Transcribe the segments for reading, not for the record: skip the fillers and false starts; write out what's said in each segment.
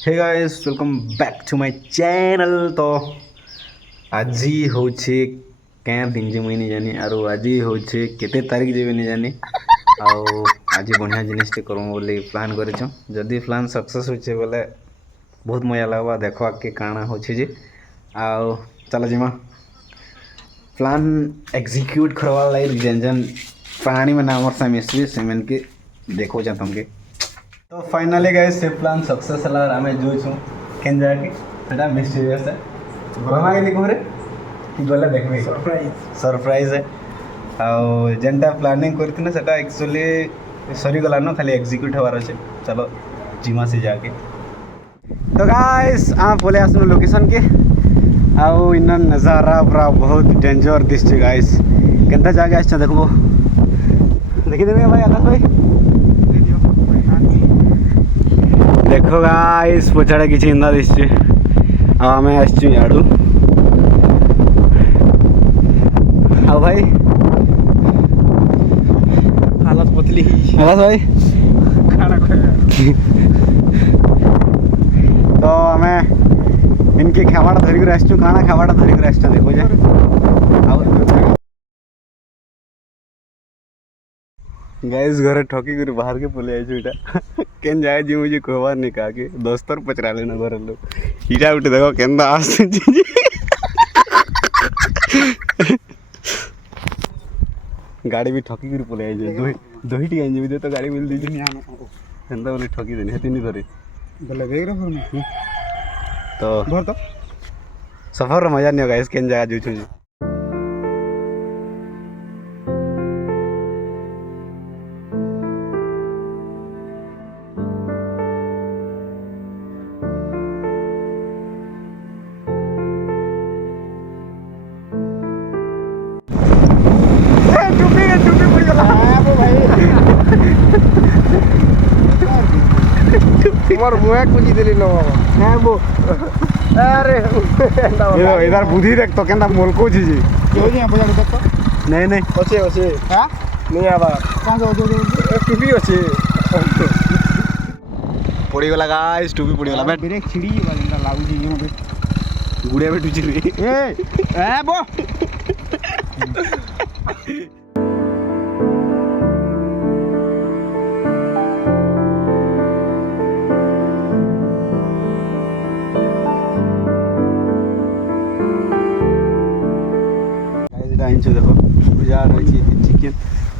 Hey guys welcome back to my channel. तो आज होचे क्या दिन जे मुई नहीं जानी आरो आज होचे केते तारीख जेबे नहीं जानी आओ आज बढ़िया जिनिसटे करम बोली प्लान करिछ। जदि प्लान सक्सेस होचे बोले बहुत मजा लगवा देखो के काना होचे जे आओ चलो जिमा प्लान एग्जीक्यूट करवा लाइक जन जन प्राणी मैंने आमर सा मिस्त्री सेमन के देखो जा तुमके। तो फाइनली गाइस से प्लान सक्सेस हला आमे जोइछु केन जाके सेटा मिस्टीरियस है भरमा के निको रे कि गले देखबे सरप्राइज है आ जेंटा प्लानिंग करथिने सेटा एक्चुअली सरी गला न खाली एग्जीक्यूट होवार আছে। चलो जिमा से जाके तो गाइस आ बोले आसनु लोकेशन के आओ इन नजारा पूरा बहुत डेंजर दिसছে गाइस केनता जाके आछ देखबो देखि देबे भाई आकाश भाई देखो गाइस पछाड़े किसी इंदा दिसছে आ आमे आछी याडू आ भाई हालत पतली आकाश भाई खाना खाया तो आमे इनके खावाटा धरी कर आछू खाना खावाटा धरी कर आछता देखो जे गाइस घरे ठकी कर बाहर के पले आइछु इटा केन जाय जी मुझे कहवार नहीं कहा के दोस्तर पचरा लेना घर लोग इटा उठे देखो केंदा आस गाड़ी भी ठकी कर पले आइछु दोहिटी आइन जे तो गाड़ी मिल दी नहीं आनो केंदा बोले ठकी देनी हेती नहीं धरे गले बेग रे फर तो भर तो सफर मजा नहीं गाइस केन जाय जुछु তোমার মুয়ে কুজি দিলি লো বাবা হ্যাঁ বো আরে इधर बुद्धि देख तो केंदा मोलको जी जी কেউ নি বজার দেখ তো नहीं नहीं আছে আছে হ্যাঁ নি আবার কাজ ওদো টুপি আছে पड़ी गला गाइस टूपी पड़ी गला बैठ ब्रेक छिड़ी वाला लागू जी मते गुड़िया पे टुची रे ए बो आइछु देखो पूजा रही चिकेन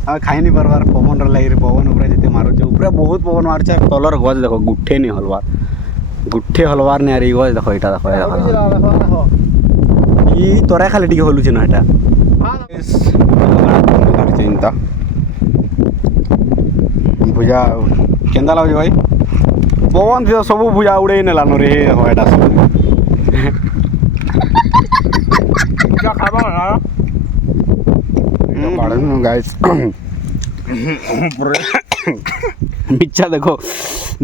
आ खाई नहीं पारबार पवन लगे पवन ऊपर जिते मारुचे ऊपर बहुत पवन मारছে আর তলর গজ দেখো গুঠে নি হলবার গুঠে হলবার নে আর এই গজ দেখো এটা দেখো দেখো ই তোরা খালি টিকে হলুছে না এটা ইস গাড়ি চিন্তা पूजा केंदा लागे भाई पवन से सब पूजा उड़े नेला न रे हो एटा सब क्या खाबा ना गाइस मिर्चा देखो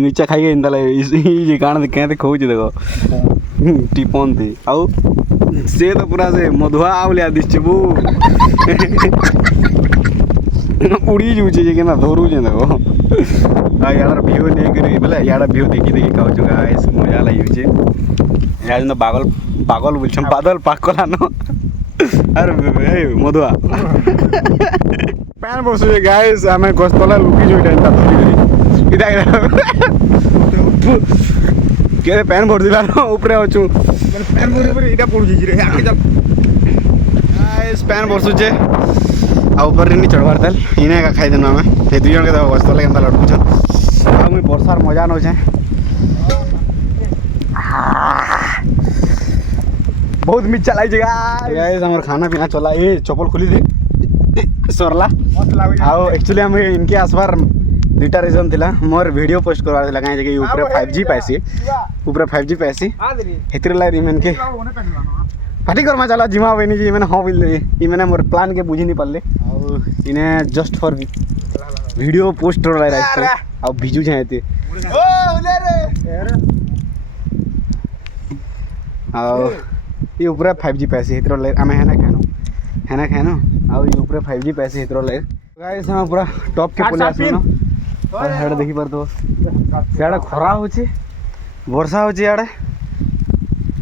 मिर्चा खाई इंदा ये कान कहते खोज देखो टिपन थी आउ से तो पूरा से मधुआ आवलिया दिसছে बु उड़ी जुचे जे केना धरू जे देखो आ यार व्यू नहीं करी बोले यार व्यू देखी देखी कहू छु गाइस मजा लागि छै यार न पागल पागल बोलछम बादल पागल आनो अरे ए मधुआ पैन बसु गाइस आमे गस्तला लुकी जोइटा ता धरी इदा के पैन भर दिला ऊपर अछु पैन पूरी पूरी इटा पड़ जी रे आके चल गाइस पैन बसु जे आ ऊपर रे नी चढ़वार तल इने का खाई देना हमें ते दुई जन के गस्तला केनता लड़कु छ आ मुई बरसार मजा न छै बहुत मिर्चा लाई गाइस हमर खाना पीना चला ए चप्पल खुली दे सरला आओ एक्चुअली हम इनके आसपार दुटा रीजन थिला मोर वीडियो पोस्ट करवार थिला काहे जे ऊपर 5G पैसे ऊपर 5G पैसे हेतिर लाई रिमेन के पार्टी करमा चला जिमा बनी जी मैंने हां बोल दे ई मैंने मोर प्लान के बुझी नहीं पल्ले आओ इने जस्ट फॉर वीडियो पोस्ट करवार राइट आ भिजू जाते ओ उले रे आओ ये ऊपर 5G पैसे हितरो ले आमे है ना खानो आ ये ऊपर 5G पैसे हितरो ले गाइस हम पूरा टॉप के पुले आसनो और हेड देखि पर तो सेडा खरा होची ବର୍ଷା ହେଉଛି ଇଆଡ଼େ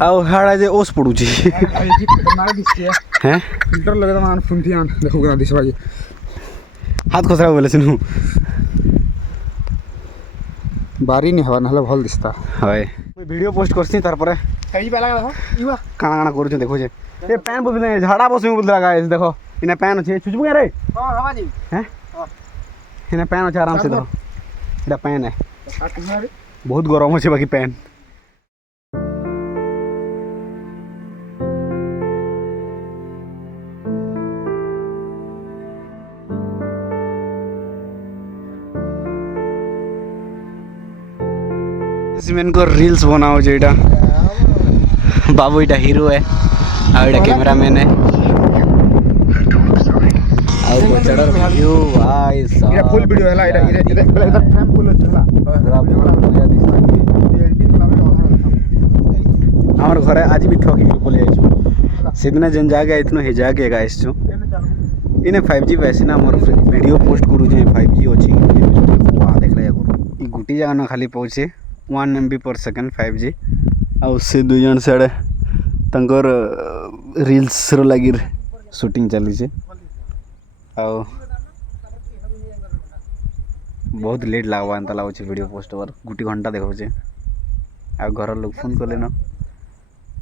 ଆଉ ହାଡ଼େ ଯେ ଓସ୍ ପଡ଼ୁଛି ହେଁ ଫିଲ୍ଟର ଲଗେଇ ଦେବା ଫୁଣ୍ଠି ଆନ୍ ଦେଖୁ କେନା ଦିଶବା ଯେ ହାତ ଖସରା ବୋଲେ ସିନୁ ବାରି ନି ହେବା ନହେଲେ ଭଲ ଦିଶତା ହଏ ମୁଇଁ ଭିଡ଼ିଓ ପୋଷ୍ଟ କରସି ତାରପରେ ହେଇଯିବା ଲାଗା ଦେଖ ଇବା କାଣା କାଣା କରୁଛୁ ଦେଖୁଛେ ଏ ପ୍ୟାନ୍ ବୁଝିଲେ ଝାଡ଼ା ବସିବି ବୁଝିଲା ଗାଇସ୍ ଦେଖ ଇନେ ପ୍ୟାନ୍ ଅଛି ଛୁଚବୁ ରେ ହଁ ହବା ଜି ହେଁ ଇନେ ପ୍ୟାନ୍ ଅଛି ଆରାମସେ ଦେଖ ଏଇଟା ପ୍ୟାନ୍ है बहुत गरम अच्छे बाकी पैन को रील्स बनाओ जेटा बाबू इटा हीरो है आ इटा कैमरामैन है आ कोचडर व्यू भाई साहब इरा फुल वीडियो हैला इरा फ्रेम फुल होला आमर घरे आज भी ठकी पले आइछु सेदिना जेन जागे आइथनो हे जागे आइछु इने 5G पैसे ना मोर वीडियो पोस्ट करू जे 5G अछि वाह देखले एगो ई गुटी जगह न खाली पहुंचे 1 MB पर सेकंड 5G आ से दु जन साडे तंकर रील्स रो लागिर शूटिंग चली छे आ बहुत लेट लागवा अंत लागो छे वीडियो पोस्ट पर गुटी घंटा देखो छे आ घर लोग फोन कले न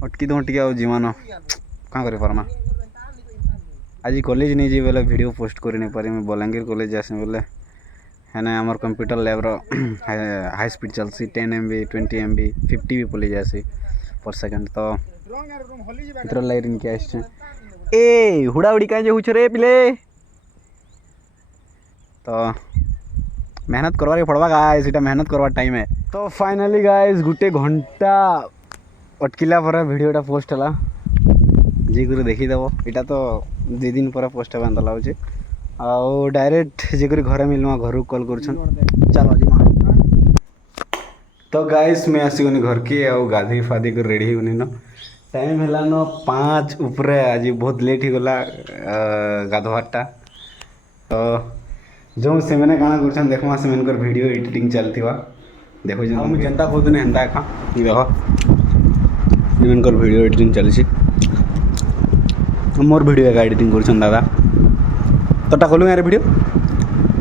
अटकी दो टिके आ जीवन का करे परमा आज कॉलेज नहीं जी बोले वीडियो पोस्ट कर नहीं पारे मैं बलांगीर कॉलेज आसे बोले है ना हमार कंप्यूटर लैब रो हाई स्पीड चलसी 10 MB 20 MB 50 भी पले जासी पर सेकंड तो इतर लाइट इनके आछे ए हुड़ा हुड़ी काहे जे हुछ रे पिले तो मेहनत करवार पड़वा गाइस इटा मेहनत करवा टाइम है तो फाइनली गाइस गुटे घंटा अटकिला पर वीडियोटा पोस्ट हला जी कर देखी देव इटा तो 2 दिन पर पोस्ट हेबा अंत लाଗୁଛି ଆଉ डायरेक्ट जे कर घरे मिलवा घर कॉल करछन चलो जी मां तो गाइस मैं आसी गनी घर के आ गाधी फादी कर रेडी होनी न टाइम हला न 5 ऊपर आज बहुत लेट ही गला गाधवाटा तो जो से मैंने काना करछन देखमा से मैंने कर वीडियो एडिटिंग चलथिवा देखो जे हम जनता खुद ने हंदा खा ई देखो मैंने कर वीडियो एडिटिंग चली छी मोर वीडियो का एडिटिंग करछन दादा तोटा खोलू यार वीडियो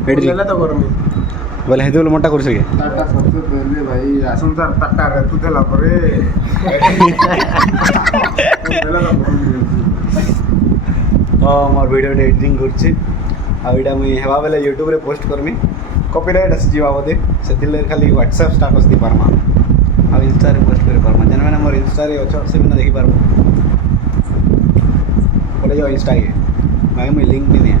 एडिटिंग तो करमी बोले हेतु मोटा कर सके टाटा सबसे पहले भाई आसन सर टाटा रे तू देला परे मोर वीडियो एडिटिंग करछि आ एटा मुई हेबा बेले यूट्यूब रे पोस्ट करमी कॉपीराइट आसी जीवा बोदे सेतिले खाली व्हाट्सएप स्टेटस दी पारमा आ इंस्टा रे पोस्ट करे पारमा जने माने मोर इंस्टा रे अछ से बिना देखि पारबो बोले जो इंस्टा के मैं लिंक नहीं दिया